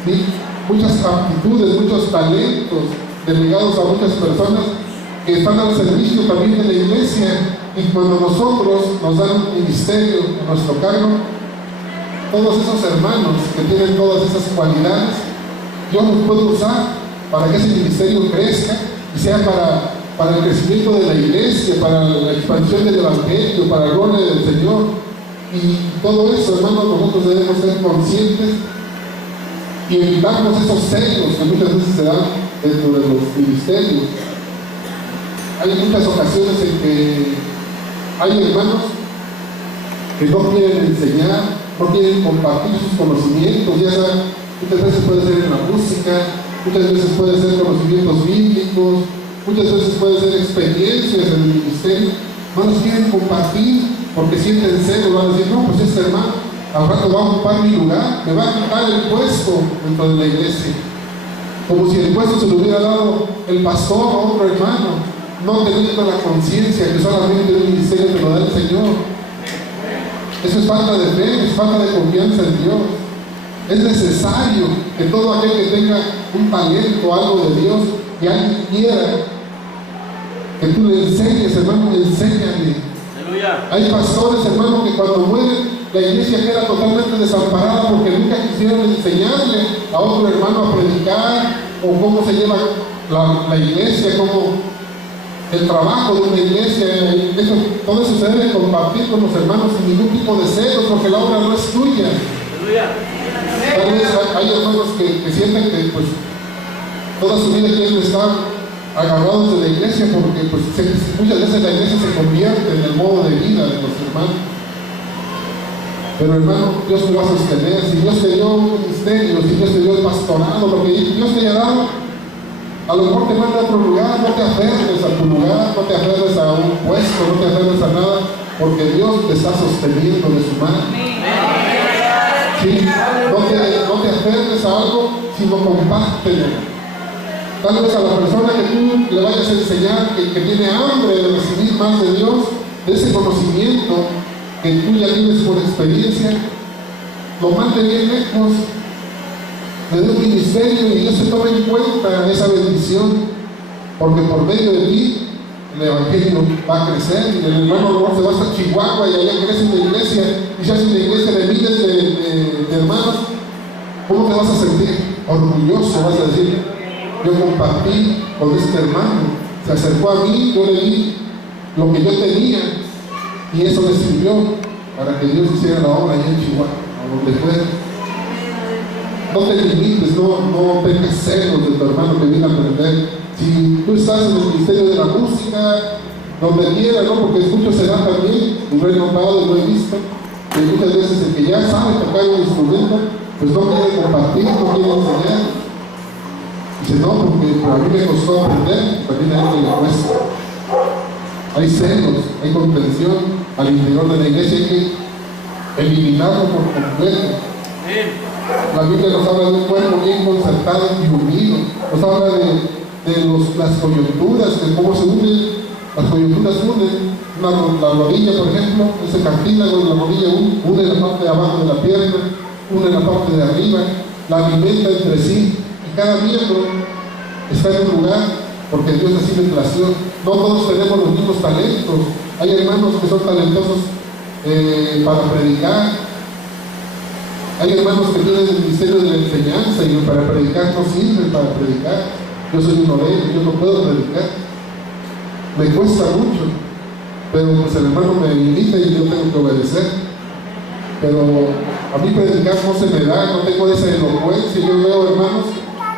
¿sí? Muchas aptitudes, muchos talentos delegados a muchas personas que están al servicio también de la iglesia. Y cuando nosotros nos dan un ministerio en nuestro cargo, todos esos hermanos que tienen todas esas cualidades, Dios los puede usar para que ese ministerio crezca y sea para el crecimiento de la iglesia, para la expansión del evangelio, para la gloria del Señor. Y todo eso, hermanos, nosotros debemos ser conscientes y evitarnos esos celos que muchas veces se dan dentro de los ministerios. hay muchas ocasiones en que hay hermanos que no quieren enseñar, no quieren compartir sus conocimientos, ya sea, muchas veces puede ser en la música, muchas veces puede ser conocimientos bíblicos, muchas veces puede ser experiencias en el ministerio, no los quieren compartir porque sienten celo, van a decir, no, pues este hermano al rato va a ocupar mi lugar, me va a quitar el puesto dentro de la iglesia, como si el puesto se lo hubiera dado el pastor a otro hermano, no teniendo la conciencia que solamente un ministerio te lo da el Señor. Eso es falta de fe, es falta de confianza en Dios. Es necesario que todo aquel que tenga un talento, algo de Dios, que alguien quiera, que tú le enseñes, hermano, enséñale. Aleluya. Hay pastores, hermano, que cuando mueren, la iglesia queda totalmente desamparada porque nunca quisieron enseñarle a otro hermano a predicar, o cómo se lleva la iglesia, cómo el trabajo de una iglesia, todo eso se debe compartir con los hermanos sin ningún tipo de celos, porque la obra no es tuya. Tal vez hay hermanos que sienten que pues toda su vida quieren estar agarrados de la iglesia, porque pues, muchas veces la iglesia se convierte en el modo de vida de los hermanos. Pero hermano, Dios te va a sostener. Si Dios te dio un ministerio, si Dios te dio el pastorado, lo que Dios te haya dado, a lo mejor te manda a otro lugar, no te aferres a tu lugar, no te aferres a un puesto, no te aferres a nada, porque Dios te está sosteniendo de su mano. Sí, no te aferres a algo, sino compártelo. Tal vez a la persona que tú le vayas a enseñar, que tiene hambre de recibir más de Dios, de ese conocimiento que tú ya tienes por experiencia, lo mande bien lejos, le dé un ministerio y Dios se tome en cuenta esa bendición, porque por medio de ti el evangelio va a crecer y el hermano Robert se va hasta Chihuahua y allá crece una iglesia y se hace una iglesia de miles de hermanos. ¿Cómo te vas a sentir? Orgulloso, vas a decir, yo compartí con este hermano, se acercó a mí, yo le di lo que yo tenía y eso le sirvió para que Dios hiciera la obra allá en Chihuahua, a donde fuera. No te limites, no tengas celos de tu hermano que viene a aprender. Si tú estás en el ministerio de la música, donde quiera, ¿no? Porque muchos se dan también, y lo he notado y lo he visto, que muchas veces el que ya sabe tocar un instrumento, pues no quiere compartir, no quiere enseñar. Dice, no, porque a mí me costó aprender, también a él le cuesta. Hay celos, hay contención al interior de la iglesia, hay que eliminarlo por completo. La Biblia nos habla de un cuerpo bien concertado y unido, nos habla de las coyunturas, de cómo se unen, las coyunturas unen, la rodilla, por ejemplo, ese cartílago de la rodilla une la parte de abajo de la pierna, une la parte de arriba, la alimenta entre sí, y cada miembro está en un lugar, porque Dios así le plació. No todos tenemos los mismos talentos, hay hermanos que son talentosos para predicar, hay hermanos que tienen el ministerio de la enseñanza y para predicar no sirven para predicar. Yo soy uno de ellos, yo no puedo predicar. Me cuesta mucho, pero pues el hermano me invita y yo tengo que obedecer. Pero a mí predicar no se me da, no tengo esa elocuencia. Yo veo hermanos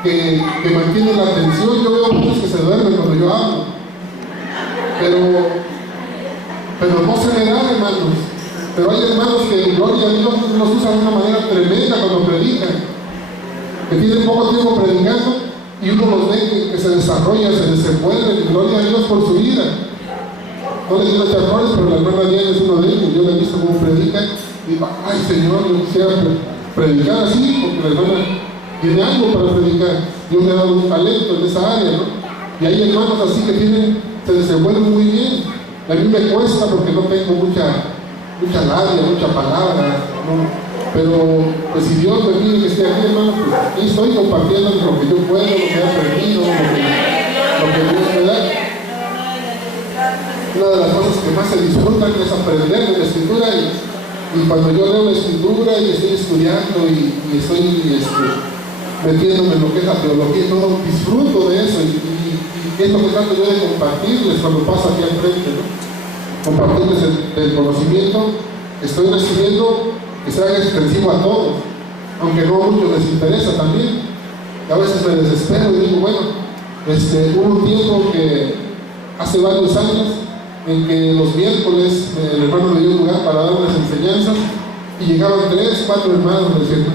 que mantienen la atención, yo veo muchos que se duermen cuando yo hablo. Pero no se me da, hermanos. Pero hay hermanos que, gloria a Dios, los usan de una manera tremenda cuando predican, que tienen poco tiempo predicando y uno los ve que se desarrollan, se desenvuelven, gloria a Dios por su vida. No les quiero echar flores, pero la hermana Diana es uno de ellos. Yo le he visto cómo predica y digo, ay Señor, yo quisiera predicar así, porque la hermana tiene algo para predicar. Dios le ha dado un talento en esa área, ¿no? Y hay hermanos así que se desenvuelven muy bien. A mí me cuesta porque no tengo mucha labia, mucha palabra, ¿no? Pero pues si Dios me pide que esté aquí, hermano, pues aquí estoy compartiendo lo que yo puedo, lo que he aprendido, lo que Dios me da. Una de las cosas que más se disfrutan es aprender de la Escritura y cuando yo leo la Escritura y estoy estudiando y estoy metiéndome en lo que es la teología y todo, disfruto de eso y es lo que trato yo de compartirles cuando paso aquí al frente, ¿no? Compartirles el conocimiento, estoy recibiendo que sea extensivo a todos, aunque no a muchos les interesa también. Y a veces me desespero y digo, bueno, hubo un tiempo que hace varios años, en que los miércoles el hermano me dio lugar para dar unas enseñanzas y llegaban 3, 4 hermanos, me decían,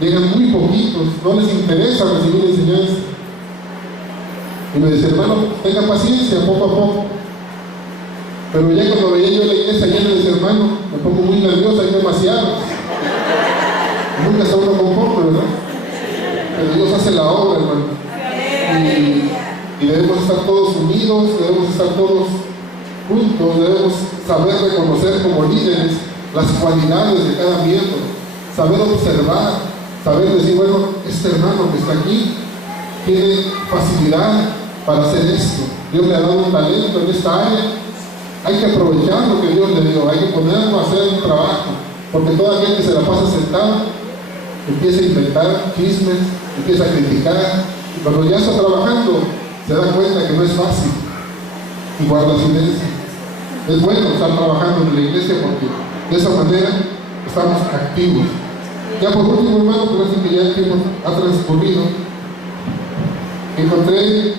llegan muy poquitos, no les interesa recibir enseñanza. Y me decía, hermano, tenga paciencia, poco a poco. Pero ya cuando veía yo la iglesia llena de ese hermano, me pongo muy nervioso, hay demasiados. Nunca está uno conforme, ¿verdad? Pero Dios hace la obra, hermano. Y debemos estar todos unidos, debemos estar todos juntos, debemos saber reconocer como líderes las cualidades de cada miembro, saber observar, saber decir, bueno, este hermano que está aquí tiene facilidad para hacer esto, Dios le ha dado un talento en esta área, hay que aprovechar lo que Dios le dio, hay que ponerlo a hacer un trabajo, porque todo aquel que se la pasa sentado empieza a inventar chismes, empieza a criticar, y cuando ya está trabajando se da cuenta que no es fácil y guarda silencio. Es bueno estar trabajando en la iglesia porque de esa manera estamos activos. Ya por último, hermano, parece que ya el tiempo ha transcurrido. Encontré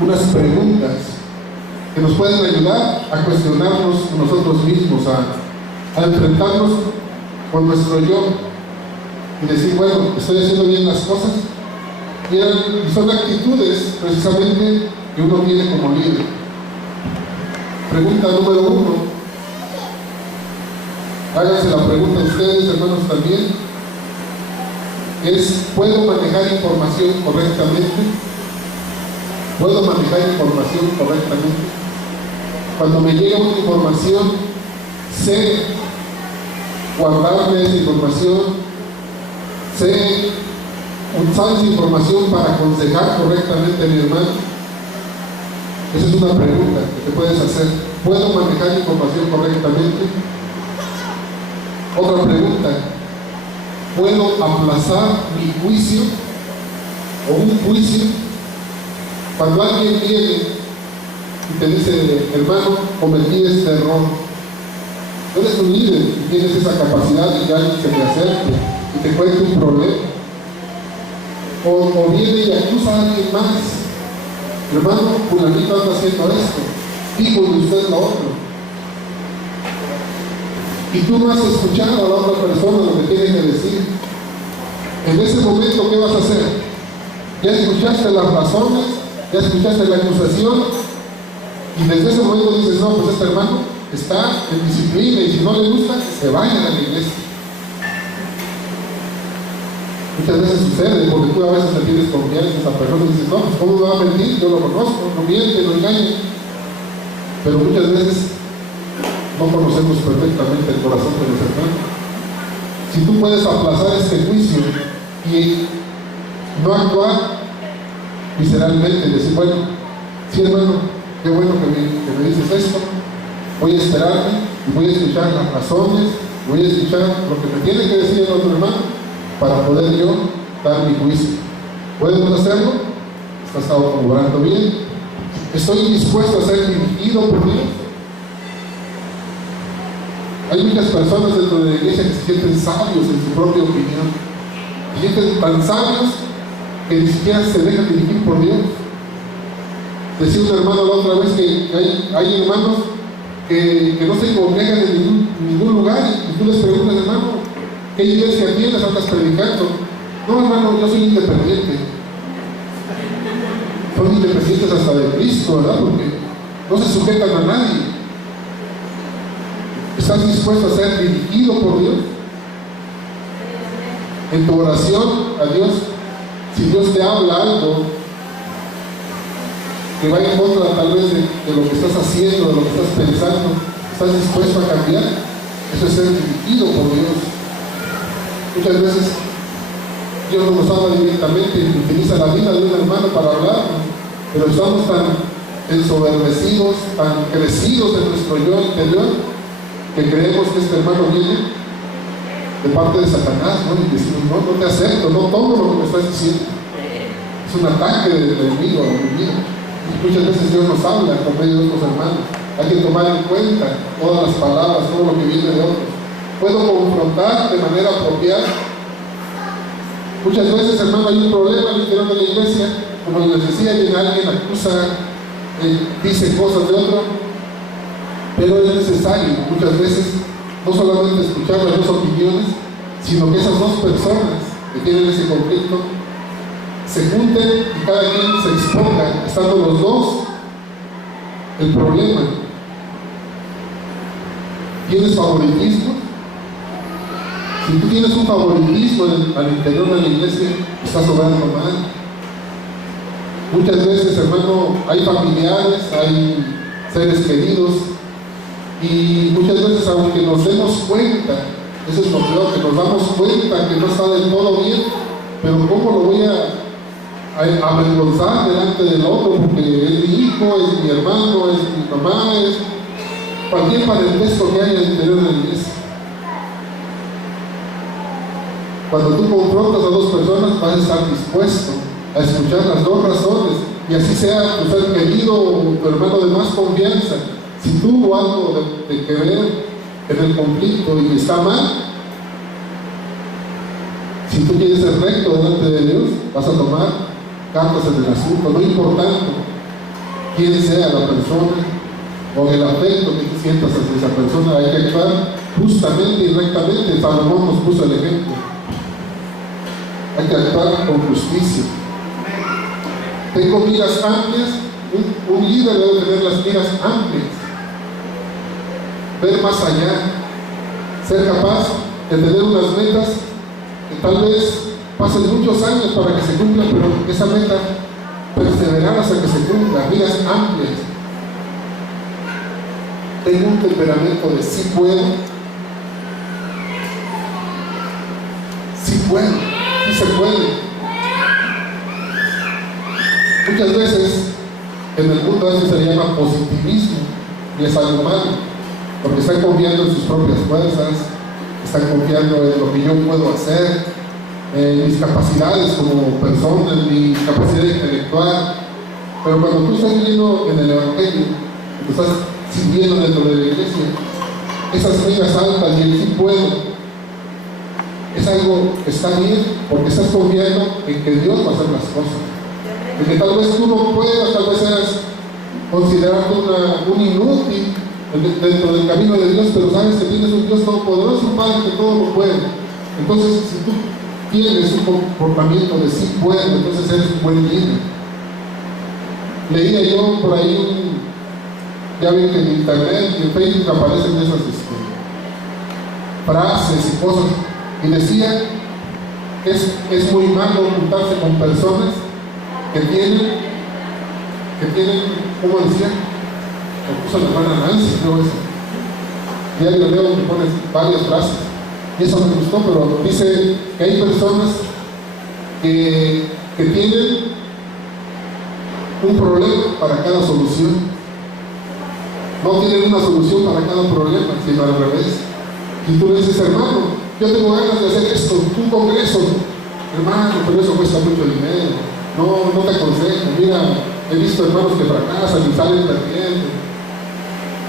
unas preguntas que nos pueden ayudar a cuestionarnos nosotros mismos, a enfrentarnos con nuestro yo y decir, bueno, ¿estoy haciendo bien las cosas? Y son actitudes precisamente que uno tiene como líder. Pregunta número 1. Háganse la pregunta a ustedes, hermanos, también. ¿Puedo manejar información correctamente? ¿Puedo manejar información correctamente? Cuando me llega una información, sé guardarme esa información, sé usar esa información para aconsejar correctamente a mi hermano. Esa es una pregunta que te puedes hacer. ¿Puedo manejar información correctamente? Otra pregunta. ¿Puedo aplazar mi juicio o un juicio? Cuando alguien viene y te dice, hermano, cometí este error, tú eres un líder y tienes esa capacidad de que alguien se te acerque y te cuente un problema. O viene y acusa a alguien más. Hermano, fulanito anda haciendo esto, dígole usted lo otro. Y tú no has escuchado a la otra persona lo que tiene que decir. En ese momento, ¿qué vas a hacer? Ya escuchaste las razones, ya escuchaste la acusación, y desde ese momento dices, no, pues este hermano está en disciplina, y si no le gusta, se vaya a la iglesia. Muchas veces sucede, porque tú a veces le tienes confianza a esa persona y dices, no, pues ¿cómo me va a mentir? Yo lo conozco, no miente, no engaña. Pero muchas veces no conocemos perfectamente el corazón de los hermanos. Si tú puedes aplazar este juicio y no actuar visceralmente, decir, bueno, sí, hermano, qué bueno que me dices esto, voy a esperarme y voy a escuchar las razones, voy a escuchar lo que me tiene que decir el otro hermano, para poder yo dar mi juicio. ¿Podemos hacerlo? ¿Estás obrando bien? ¿Estoy dispuesto a ser dirigido por Dios? Hay muchas personas dentro de la iglesia que se sienten sabios en su propia opinión. Se sienten tan sabios que ni siquiera se dejan dirigir por Dios. Decía un hermano la otra vez que hay hermanos que no se congregan en ningún lugar y tú les preguntas, hermano, ¿qué iglesia tienes? Andas predicando. No, hermano, yo soy independiente. Son independientes hasta de Cristo, ¿verdad? Porque no se sujetan a nadie. ¿Estás dispuesto a ser dirigido por Dios? En tu oración a Dios, si Dios te habla algo que vaya en contra tal vez de lo que estás haciendo, de lo que estás pensando, ¿estás dispuesto a cambiar? Eso es ser dirigido por Dios. Muchas veces Dios no nos habla directamente y utiliza la vida de un hermano para hablar, pero estamos tan ensoberbecidos, tan crecidos en nuestro yo interior, que creemos que este hermano viene de parte de Satanás, ¿no? Y decimos, no te acepto, no tomo lo que me estás diciendo. Es un ataque del enemigo a mi vida. Y muchas veces Dios nos habla por medio de otros hermanos. Hay que tomar en cuenta todas las palabras, todo lo que viene de otros. Puedo confrontar de manera apropiada. Muchas veces, hermano, hay un problema al interior de la iglesia, como les decía, alguien acusa dice cosas de otro, pero es necesario muchas veces no solamente escuchar las dos opiniones, sino que esas dos personas que tienen ese conflicto se junten y cada quien se exponga, estando los dos el problema. ¿Tienes favoritismo? Si tú tienes un favoritismo al interior de la iglesia, estás obrando mal. Muchas veces, hermano, hay familiares, hay seres queridos, y muchas veces, aunque nos demos cuenta, eso es lo peor, que nos damos cuenta que no está del todo bien, pero ¿cómo lo voy a avergonzar delante del otro? Porque es mi hijo, es mi hermano, es mi mamá, es cualquier parentesco que haya al interior de la iglesia. Cuando tú confrontas a dos personas, vas a estar dispuesto a escuchar las dos razones, y así sea tu ser querido o tu hermano de más confianza. Si tuvo algo de que ver en el conflicto y está mal, si tú quieres ser recto delante de Dios, vas a tomar cartas en el asunto, no importando quién sea la persona o el afecto que tú sientas hacia esa persona. Hay que actuar justamente y rectamente. Salomón nos puso el ejemplo. Hay que actuar con justicia. Tengo miras amplias. Un líder debe tener las miras amplias, ver más allá, ser capaz de tener unas metas que tal vez pasen muchos años para que se cumplan, pero esa meta perseverar hasta que se cumpla. Miras amplias. Tengo un temperamento de sí puedo, sí se puede. Muchas veces en el mundo eso se le llama positivismo y es algo malo, porque están confiando en sus propias fuerzas, están confiando en lo que yo puedo hacer, en mis capacidades como persona, en mi capacidad intelectual. Pero cuando tú estás viviendo en el Evangelio, tú estás sirviendo dentro de la iglesia, esas miras altas y el sí puedo es algo que está bien, porque estás confiando en que Dios va a hacer las cosas. En que tal vez tú no puedas, tal vez seas considerado un inútil dentro del camino de Dios, pero sabes que tienes un Dios todopoderoso, un Padre que todo lo puede. Entonces, si tú tienes un comportamiento de sí puedo, entonces eres un buen líder. Leía yo por ahí ya ven que en internet y en Facebook aparecen esas frases y cosas, y decía que es muy malo juntarse con personas que tienen, ¿cómo decía? Lo puso la hermana Nancy, creo eso. Diario leo que pone varias frases, y eso me gustó, pero dice que hay personas que tienen un problema para cada solución. No tienen una solución para cada problema, sino al revés. Y tú le dices, hermano, yo tengo ganas de hacer esto, un congreso. Hermano, pero eso cuesta mucho dinero. No te aconsejo. Mira, he visto hermanos que fracasan y salen perdiendo.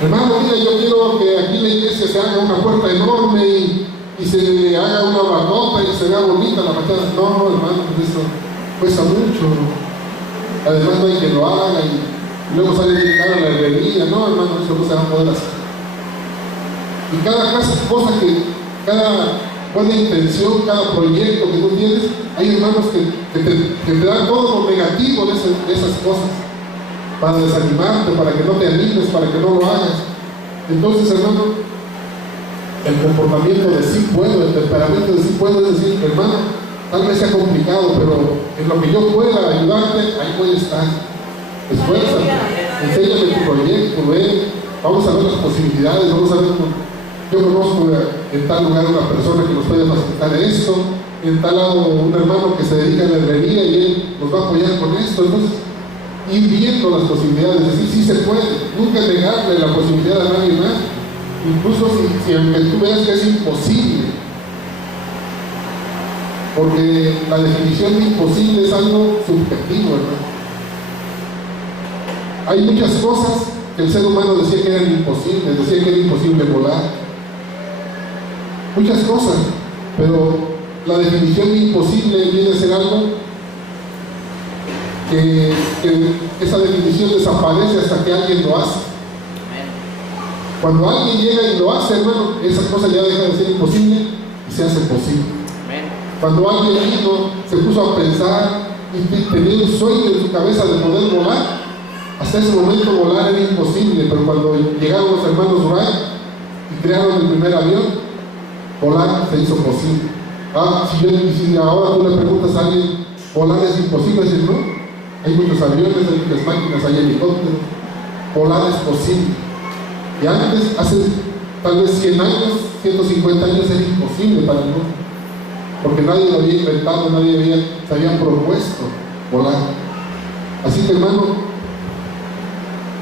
Hermano, mira, yo quiero que aquí en la iglesia se haga una puerta enorme y se haga una barrota y se vea bonita la fachada. No, hermano, pues eso cuesta mucho. Además no hay que lo haga y luego sale bien cara la herrería. No, hermano, eso no se va a poder hacer. Y cada cosa cada buena intención, cada proyecto que tú tienes, hay hermanos que te dan todo lo negativo de esas cosas, para desanimarte, para que no te animes, para que no lo hagas. Entonces, hermano, el comportamiento de sí puedo, el temperamento de sí puedo, es decir, hermano, tal vez sea complicado, pero en lo que yo pueda ayudarte, ahí voy a estar. Esfuérzate, enséñame tu proyecto, vamos a ver las posibilidades, vamos a ver. Yo conozco en tal lugar una persona que nos puede facilitar esto, en tal lado un hermano que se dedica a la herrería y él nos va a apoyar con esto. Entonces, ir viendo las posibilidades, decir, sí se puede, nunca negarle la posibilidad a nadie más, incluso si aunque tú veas que es imposible, porque la definición de imposible es algo subjetivo, ¿verdad? Hay muchas cosas que el ser humano decía que eran imposibles, decía que era imposible volar, muchas cosas, pero la definición de imposible viene a ser algo que esa definición desaparece hasta que alguien lo hace. Cuando alguien llega y lo hace, hermano, esa cosa ya deja de ser imposible y se hace posible. Cuando alguien vino, se puso a pensar y tenía un sueño en su cabeza de poder volar, hasta ese momento volar era imposible, pero cuando llegaron los hermanos Wright y crearon el primer avión, volar se hizo posible. Si ahora tú le preguntas a alguien, volar es imposible, decir no, hay muchos aviones, hay muchas máquinas, hay helicópteros, volar es posible. Y antes, hace tal vez 100 años, 150 años era imposible para el mundo, porque nadie lo había inventado, nadie se había propuesto volar. Así que, hermano,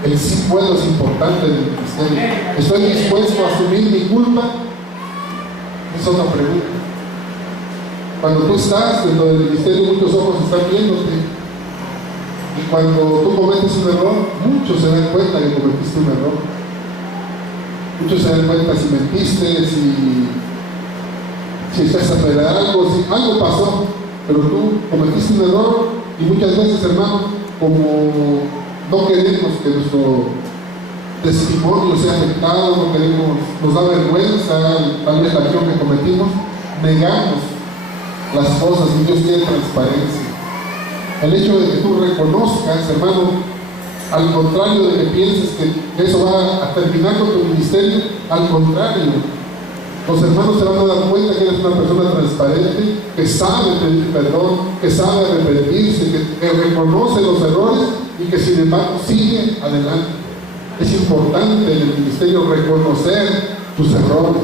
el sí puedo es importante en el ministerio. ¿Estoy dispuesto a asumir mi culpa? Es otra pregunta. Cuando tú estás dentro del ministerio, muchos ojos están viéndote. Y cuando tú cometes un error, muchos se dan cuenta que cometiste un error. Muchos se dan cuenta si mentiste, si estás a perder algo, si algo pasó, pero tú cometiste un error. Y muchas veces, hermano, como no queremos que nuestro testimonio sea afectado, no queremos, nos da vergüenza tal vez la acción que cometimos, negamos las cosas y Dios quiere transparencia. El hecho de que tú reconozcas, hermano, al contrario de que pienses que eso va a terminar con tu ministerio, al contrario, los hermanos se van a dar cuenta que eres una persona transparente, que sabe pedir perdón, que sabe arrepentirse, que reconoce los errores y que sin embargo sigue adelante. Es importante en el ministerio reconocer tus errores.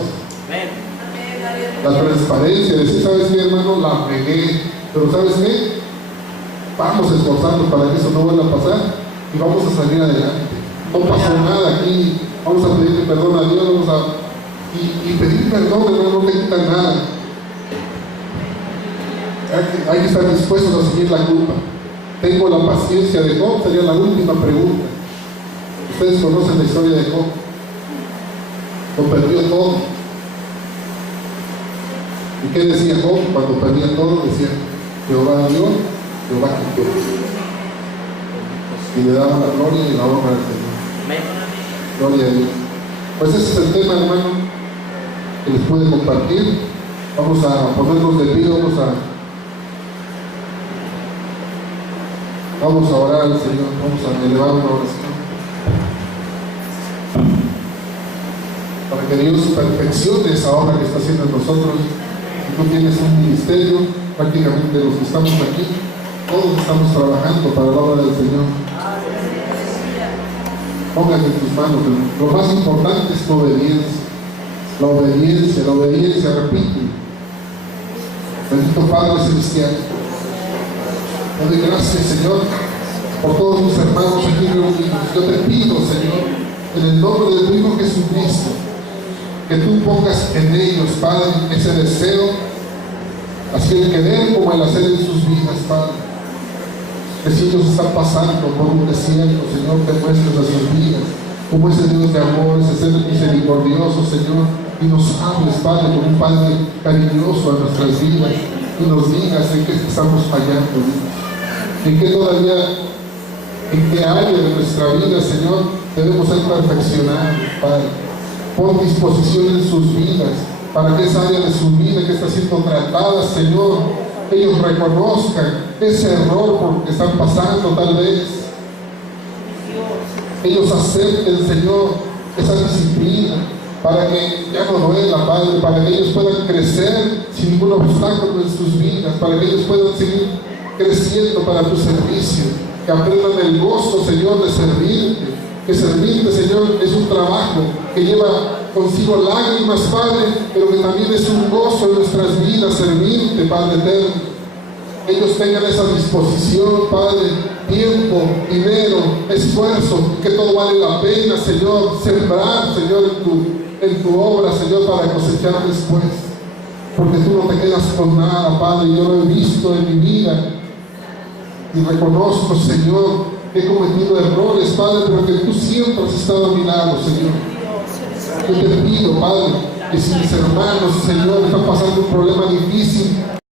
La transparencia, decir, ¿sabes qué, hermano? La regué, pero ¿sabes qué? Vamos a esforzarnos para que eso no vuelva a pasar y vamos a salir adelante. No pasó nada aquí, vamos a pedirle perdón a Dios, y pedir perdón, hermano, no te quita nada. Hay que estar dispuestos a asumir la culpa. ¿Tengo la paciencia de Job? Sería la última pregunta. Ustedes conocen la historia de Job. Lo perdió todo. ¿Y qué decía Job cuando perdía todo? Decía, Jehová dio, Jehová quitó. Y le daba la gloria y la honra al Señor. Gloria a Dios. Pues ese es el tema, hermano, que les puede compartir. Vamos a ponernos de pie, vamos a orar al Señor, vamos a elevar una oración para que Dios perfeccione esa obra que está haciendo en nosotros. Si tú tienes un ministerio, prácticamente los que estamos aquí, todos estamos trabajando para la obra del Señor. Póngase en tus manos. Lo más importante es la obediencia. La obediencia, repite. Bendito Padre Celestial, te doy gracias, Señor, por todos mis hermanos aquí reunidos. Yo te pido, Señor, en el nombre de tu Hijo Jesucristo, que tú pongas en ellos, Padre, ese deseo, así el querer como el hacer en sus vidas, Padre. Que si ellos están pasando por un desierto, Señor, te muestres a sus vidas como ese Dios de amor, ese ser misericordioso, Señor, y nos hables, Padre, como un Padre cariñoso a nuestras vidas, y nos digas en qué estamos fallando, Dios. En qué todavía, en qué área de nuestra vida, Señor, debemos ser perfeccionados, Padre. Pon disposición en sus vidas, para que esa área de su vida que está siendo tratada, Señor, ellos reconozcan ese error por que están pasando tal vez. Ellos acepten, Señor, esa disciplina para que ya no duela, Padre, para que ellos puedan crecer sin ningún obstáculo en sus vidas, para que ellos puedan seguir creciendo para tu servicio, que aprendan el gozo, Señor, de servirte, que servirte, Señor, es un trabajo que lleva consigo lágrimas, Padre, pero que también es un gozo en nuestras vidas servirte, Padre eterno. Ellos tengan esa disposición, Padre, tiempo, dinero, esfuerzo, que todo vale la pena, Señor, sembrar, Señor, en tu obra, Señor, para cosechar después. Porque tú no te quedas con nada, Padre. Yo lo he visto en mi vida y reconozco, Señor, que he cometido errores, Padre, pero que tú siempre has estado a mi lado, Señor. Yo te pido, Padre, que si mis hermanos, Señor, están pasando un problema difícil,